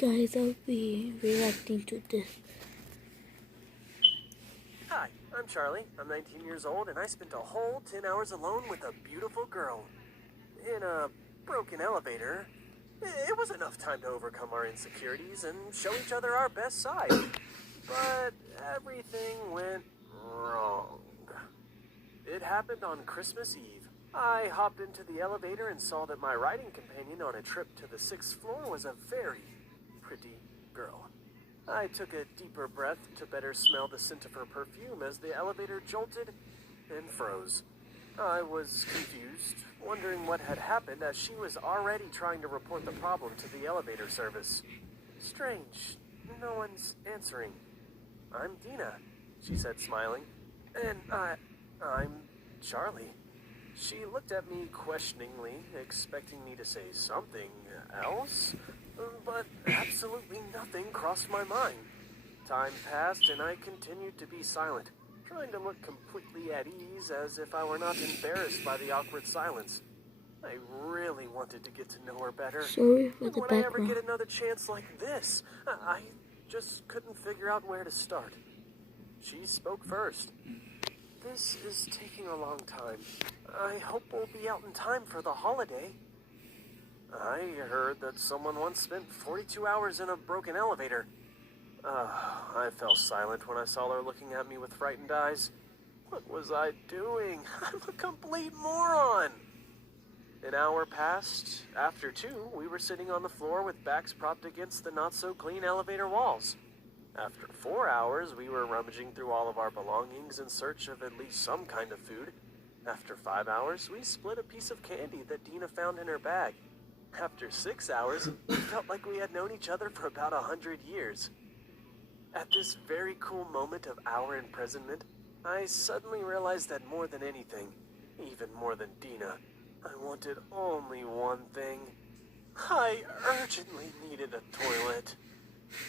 guys, I'll be reacting to this. Hi, I'm Charlie. I'm 19 years old, and I spent a whole 10 hours alone with a beautiful girl. In a broken elevator. It was enough time to overcome our insecurities and show each other our best side. But everything went wrong. It happened on Christmas Eve. I hopped into the elevator and saw that my riding companion on a trip to the 6th floor was a very pretty girl. I took a deeper breath to better smell the scent of her perfume as the elevator jolted and froze. I was confused, wondering what had happened as she was already trying to report the problem to the elevator service. Strange, no one's answering. I'm Dina, she said, smiling. And I'm Charlie. She looked at me questioningly, expecting me to say something else, but absolutely nothing crossed my mind. Time passed and I continued to be silent, trying to look completely at ease as if I were not embarrassed by the awkward silence. I really wanted to get to know her better. Sorry for And the would I ever background. get another chance like this? I just couldn't figure out where to start. She spoke first. This is taking a long time. I hope we'll be out in time for the holiday. I heard that someone once spent 42 hours in a broken elevator. I fell silent when I saw her looking at me with frightened eyes. What was I doing? I'm a complete moron! An hour passed. After 2, we were sitting on the floor with backs propped against the not-so-clean elevator walls. After 4 hours, we were rummaging through all of our belongings in search of at least some kind of food. After 5 hours, we split a piece of candy that Dina found in her bag. After 6 hours, we felt like we had known each other for about 100 years. At this very cool moment of our imprisonment, I suddenly realized that more than anything, even more than Dina, I wanted only one thing. I urgently needed a toilet.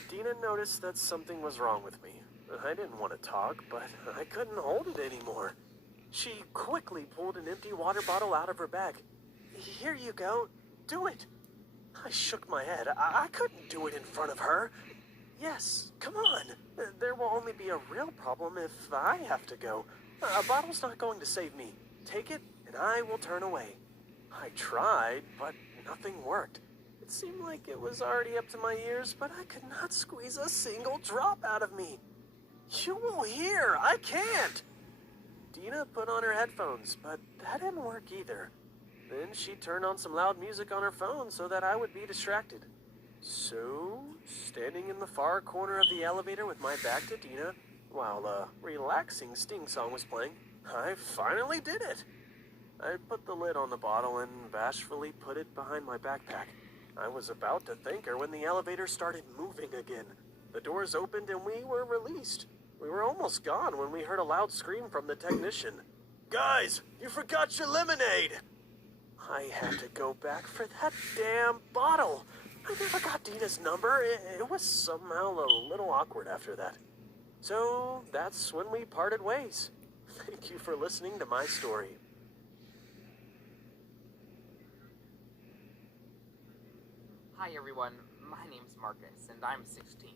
Dina noticed that something was wrong with me. I didn't want to talk, but I couldn't hold it anymore. She quickly pulled an empty water bottle out of her bag. Here you go. Do it. I shook my head. I couldn't do it in front of her. Yes, come on. There will only be a real problem if I have to go. A bottle's not going to save me. Take it, and I will turn away. I tried, but nothing worked. It seemed like it was already up to my ears, but I could not squeeze a single drop out of me. You will hear. I can't. Dina put on her headphones, but that didn't work either. Then she turned on some loud music on her phone so that I would be distracted. So, standing in the far corner of the elevator with my back to Dina, while a relaxing Sting song was playing, I finally did it. I put the lid on the bottle and bashfully put it behind my backpack. I was about to thank her when the elevator started moving again. The doors opened and we were released. We were almost gone when we heard a loud scream from the technician. Guys, you forgot your lemonade! I had to go back for that damn bottle. I never got Dina's number. It was somehow a little awkward after that. So that's when we parted ways. Thank you for listening to my story. Hi everyone, my name's Marcus, and I'm 16.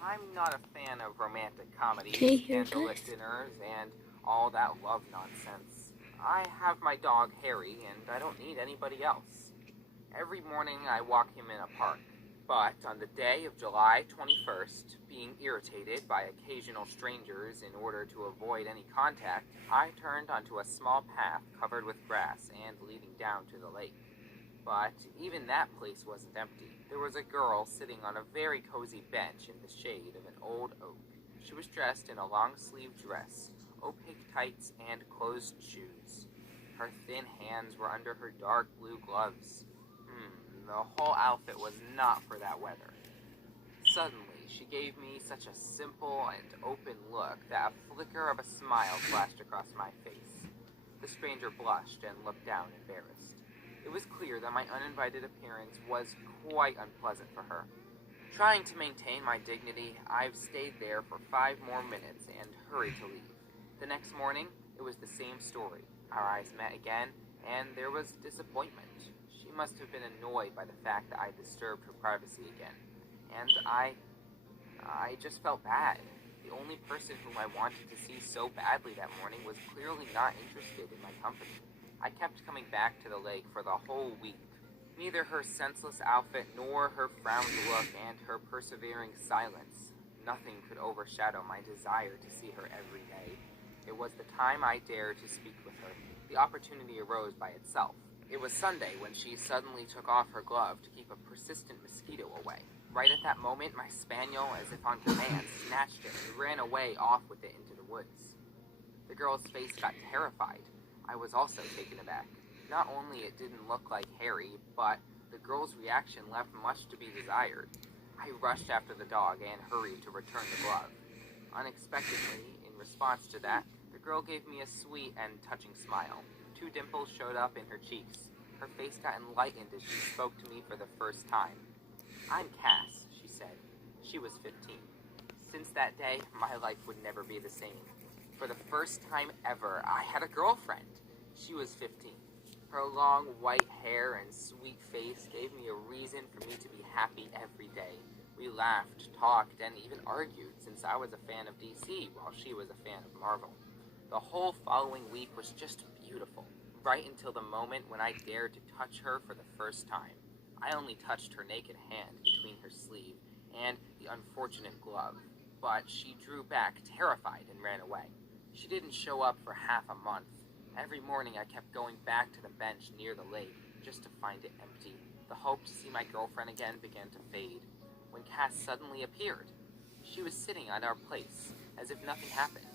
I'm not a fan of romantic comedies, Okay, here, candlelit guys. dinners, and all that love nonsense. I have my dog Harry, and I don't need anybody else. Every morning I walk him in a park, but on the day of July 21st, being irritated by occasional strangers in order to avoid any contact, I turned onto a small path covered with grass and leading down to the lake. But even that place wasn't empty. There was a girl sitting on a very cozy bench in the shade of an old oak. She was dressed in a long-sleeved dress, opaque tights, and closed shoes. Her thin hands were under her dark blue gloves. The whole outfit was not for that weather. Suddenly, she gave me such a simple and open look that a flicker of a smile flashed across my face. The stranger blushed and looked down, embarrassed. It was clear that my uninvited appearance was quite unpleasant for her. Trying to maintain my dignity, I've stayed there for 5 more minutes and hurried to leave. The next morning, it was the same story. Our eyes met again, and there was disappointment. She must have been annoyed by the fact that I disturbed her privacy again. and I just felt bad. The only person whom I wanted to see so badly that morning was clearly not interested in my company. I kept coming back to the lake for the whole week. Neither her senseless outfit nor her frowned look and her persevering silence. Nothing could overshadow my desire to see her every day. It was the time I dared to speak with her. The opportunity arose by itself. It was Sunday when she suddenly took off her glove to keep a persistent mosquito away. Right at that moment, my spaniel, as if on command, snatched it and ran away off with it into the woods. The girl's face got terrified. I was also taken aback. Not only it didn't look like Harry, but the girl's reaction left much to be desired. I rushed after the dog and hurried to return the glove. Unexpectedly, in response to that, the girl gave me a sweet and touching smile. 2 dimples showed up in her cheeks. Her face got enlightened as she spoke to me for the first time. "I'm Cass," she said. She was 15. Since that day, my life would never be the same. For the first time ever, I had a girlfriend. She was 15. Her long white hair and sweet face gave me a reason for me to be happy every day. We laughed, talked, and even argued, since I was a fan of DC while she was a fan of Marvel. The whole following week was just beautiful, right until the moment when I dared to touch her for the first time. I only touched her naked hand between her sleeve and the unfortunate glove, but she drew back terrified and ran away. She didn't show up for half a month. Every morning I kept going back to the bench near the lake just to find it empty. The hope to see my girlfriend again began to fade when Cass suddenly appeared. She was sitting on our place as if nothing happened,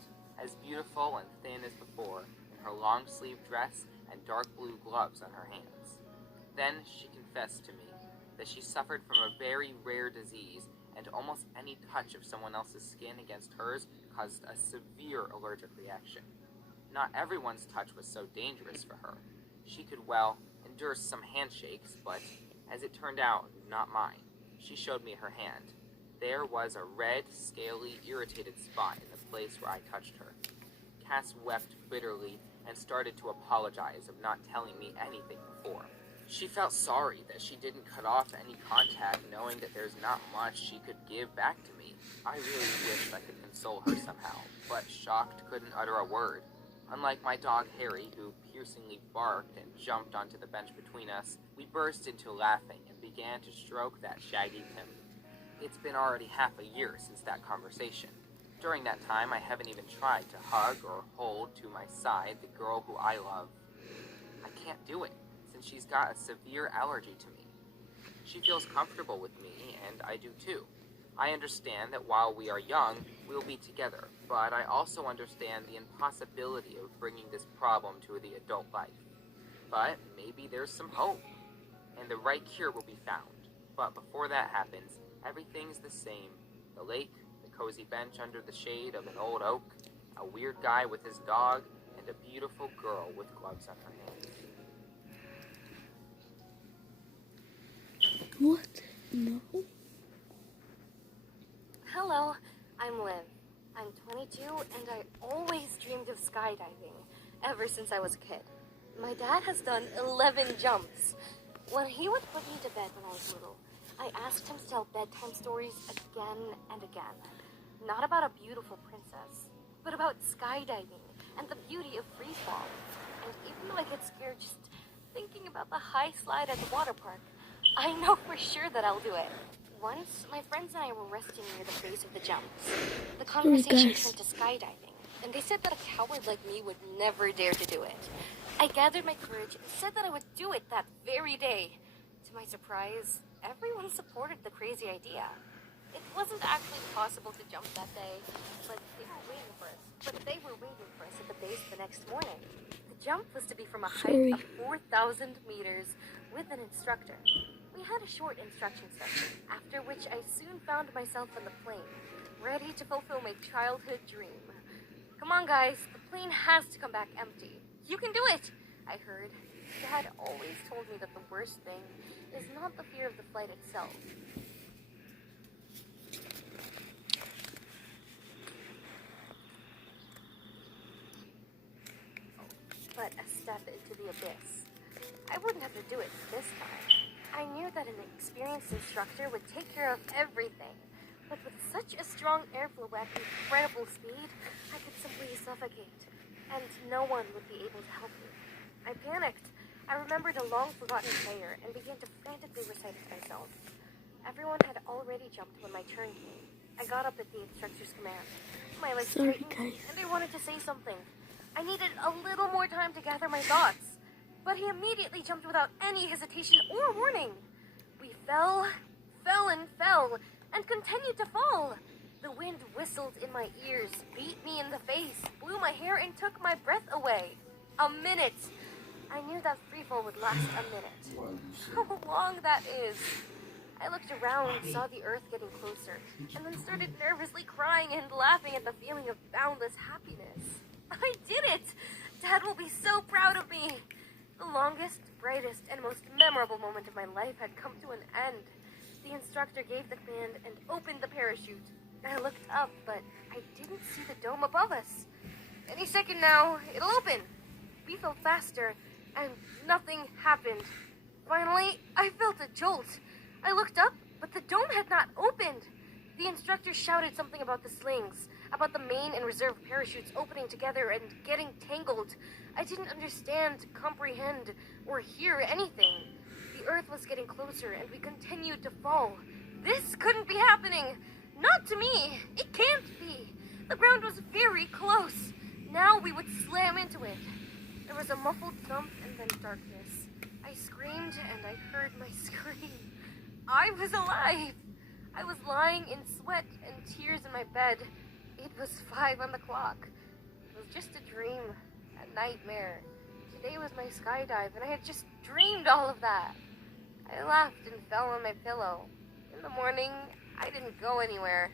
as beautiful and thin as before, in her long-sleeved dress and dark blue gloves on her hands. Then she confessed to me that she suffered from a very rare disease, and almost any touch of someone else's skin against hers caused a severe allergic reaction. Not everyone's touch was so dangerous for her. She could, endure some handshakes, but as it turned out, not mine. She showed me her hand. There was a red, scaly, irritated spot in the place where I touched her. Cass wept bitterly and started to apologize of not telling me anything before. She felt sorry that she didn't cut off any contact, knowing that there's not much she could give back to me. I really wished I could console her somehow, but shocked couldn't utter a word. Unlike my dog Harry, who piercingly barked and jumped onto the bench between us, we burst into laughing and began to stroke that shaggy Tim. It's been already half a year since that conversation. During that time, I haven't even tried to hug or hold to my side the girl who I love. I can't do it, since she's got a severe allergy to me. She feels comfortable with me, and I do too. I understand that while we are young, we'll be together, but I also understand the impossibility of bringing this problem to the adult life. But maybe there's some hope, and the right cure will be found. But before that happens, everything's the same. The lake, the cozy bench under the shade of an old oak, a weird guy with his dog, and a beautiful girl with gloves on her hands. What? No? Hello, I'm Liv. I'm 22 and I always dreamed of skydiving, ever since I was a kid. My dad has done 11 jumps. When he would put me to bed when I was little, I asked him to tell bedtime stories again and again. Not about a beautiful princess, but about skydiving and the beauty of free fall. And even though I get scared just thinking about the high slide at the water park, I know for sure that I'll do it. Once, my friends and I were resting near the base of the jumps. The conversation turned to skydiving, and they said that a coward like me would never dare to do it. I gathered my courage and said that I would do it that very day. To my surprise, everyone supported the crazy idea. It wasn't actually possible to jump that day, but they were waiting for us at the base the next morning. The jump was to be from a height of 4,000 meters with an instructor. We had a short instruction session, after which I soon found myself on the plane, ready to fulfill my childhood dream. Come on, guys, the plane has to come back empty. You can do it, I heard. Dad always told me that the worst thing is not the fear of the flight itself. But a step into the abyss. I wouldn't have to do it this time. I knew that an experienced instructor would take care of everything. But with such a strong airflow at incredible speed, I could simply suffocate, and no one would be able to help me. I panicked. I remembered a long-forgotten prayer and began to frantically recite it to myself. Everyone had already jumped when my turn came. I got up at the instructor's command. My legs straightened, and I wanted to say something. I needed a little more time to gather my thoughts, but he immediately jumped without any hesitation or warning. We fell, and continued to fall. The wind whistled in my ears, beat me in the face, blew my hair, and took my breath away. A minute. I knew that freefall would last a minute. How long that is. I looked around, saw the earth getting closer, and then started nervously crying and laughing at the feeling of boundless happiness. I did it! Dad will be so proud of me! The longest, brightest, and most memorable moment of my life had come to an end. The instructor gave the command and opened the parachute. I looked up, but I didn't see the dome above us. Any second now, it'll open. We fell faster, and nothing happened. Finally, I felt a jolt. I looked up, but the dome had not opened. The instructor shouted something about the slings, about the main and reserve parachutes opening together and getting tangled. I didn't understand, comprehend, or hear anything. The earth was getting closer, and we continued to fall. This couldn't be happening. Not to me. It can't be. The ground was very close. Now we would slam into it. There was a muffled thump and then darkness. I screamed, and I heard my scream. I was alive. I was lying in sweat and tears in my bed. It was 5 on the clock. It was just a dream, a nightmare. Today was my skydive, and I had just dreamed all of that. I laughed and fell on my pillow. In the morning, I didn't go anywhere.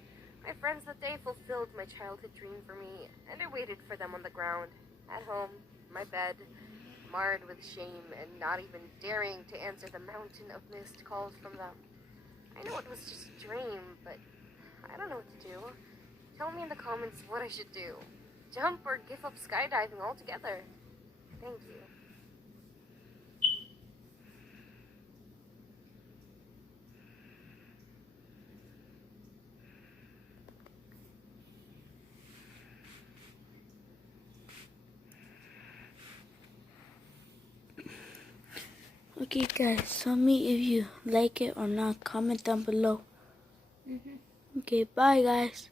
My friends that day fulfilled my childhood dream for me, and I waited for them on the ground, at home, my bed, marred with shame and not even daring to answer the mountain of missed calls from them. I know it was just a dream, but I don't know what to do. Tell me in the comments what I should do. Jump or give up skydiving altogether. Thank you. Okay guys, tell me if you like it or not. Comment down below. Okay, bye guys.